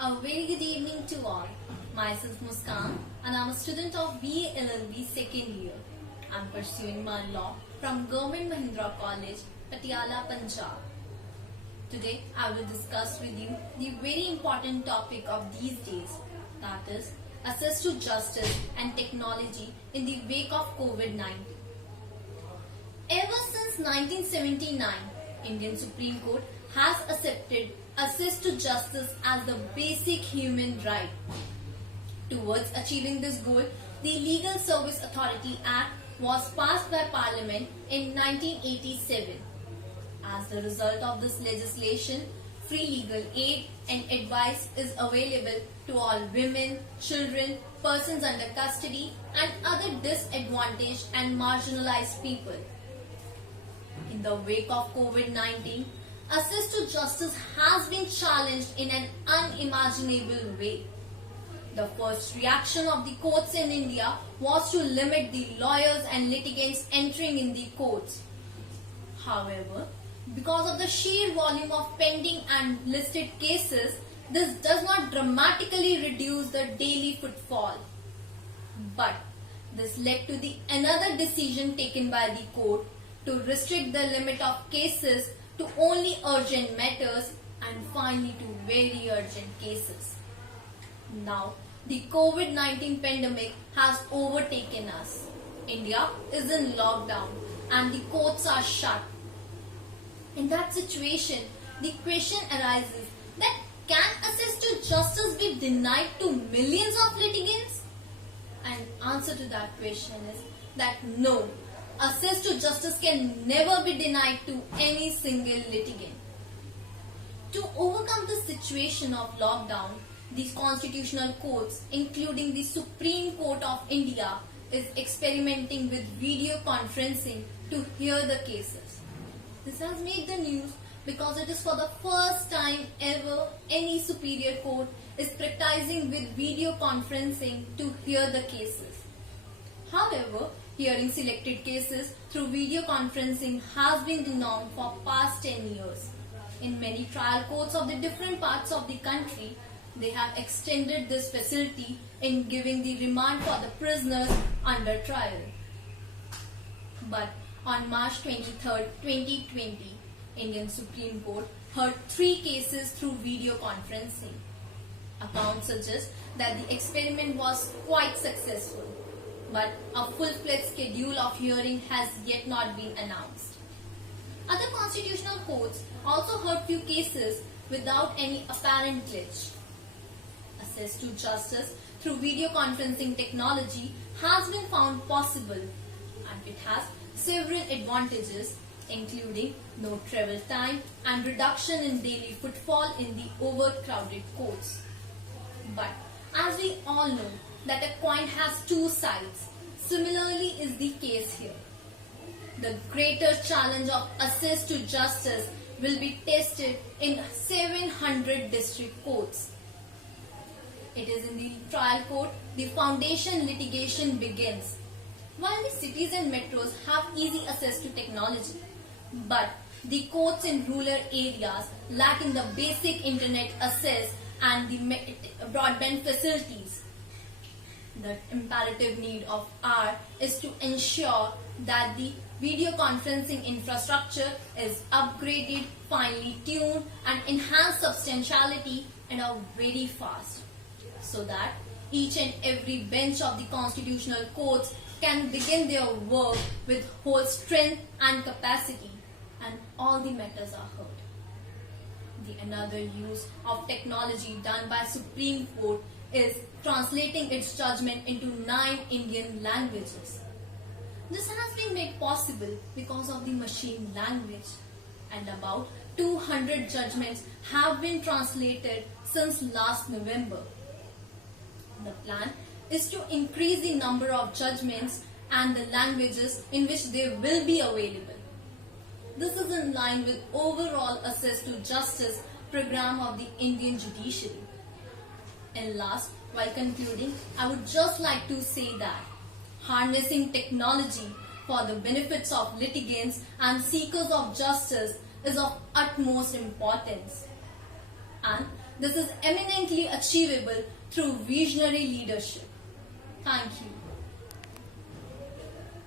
A very good evening to all. Myself Muskan and I'm a student of BA LLB second year. I'm pursuing my law from Government Mahindra College, Patiala, Punjab. Today I will discuss with you the very important topic of these days, that is access to justice and technology in the wake of COVID-19. Ever since 1979, Indian Supreme Court has accepted access to justice as the basic human right. Towards achieving this goal, the Legal Service Authority Act was passed by Parliament in 1987. As the result of this legislation, free legal aid and advice is available to all women, children, persons under custody and other disadvantaged and marginalized people. In the wake of COVID-19, access to justice has been challenged in an unimaginable way. The first reaction of the courts in India was to limit the lawyers and litigants entering in the courts. However, because of the sheer volume of pending and listed cases, this does not dramatically reduce the daily footfall. But this led to another decision taken by the court to restrict the limit of cases to only urgent matters and finally to very urgent cases. Now, the COVID-19 pandemic has overtaken us. India is in lockdown and the courts are shut. In that situation, the question arises that can access to justice be denied to millions of litigants? And answer to that question is that no. Access to justice can never be denied to any single litigant. To overcome the situation of lockdown, the constitutional courts, including the Supreme Court of India, is experimenting with video conferencing to hear the cases. This has made the news because it is for the first time ever any superior court is practicing with video conferencing to hear the cases. However, hearing selected cases through video conferencing has been the norm for past 10 years. In many trial courts of the different parts of the country, they have extended this facility in giving the remand for the prisoners under trial. But on March 23, 2020, Indian Supreme Court heard 3 cases through video conferencing. Accounts suggest that the experiment was quite successful, but a full-fledged schedule of hearing has yet not been announced. Other constitutional courts also heard few cases without any apparent glitch. Access to justice through video conferencing technology has been found possible and it has several advantages, including no travel time and reduction in daily footfall in the overcrowded courts. But as we all know that a coin has 2 sides, similarly is the case here. The greater challenge of access to justice will be tested in 700 district courts. It is in the trial court the foundation litigation begins. While the cities and metros have easy access to technology, but the courts in rural areas lack in the basic internet access and the broadband facilities. The imperative need of R is to ensure that the video conferencing infrastructure is upgraded, finely tuned and enhanced substantiality and are very fast, so that each and every bench of the constitutional courts can begin their work with whole strength and capacity and all the matters are heard. Another use of technology done by Supreme Court is translating its judgment into 9 Indian languages. This has been made possible because of the machine language, and about 200 judgments have been translated since last November. The plan is to increase the number of judgments and the languages in which they will be available. This is in line with overall access to justice program of the Indian judiciary. And last, while concluding, I would just like to say that harnessing technology for the benefits of litigants and seekers of justice is of utmost importance. And This is eminently achievable through visionary leadership. Thank you.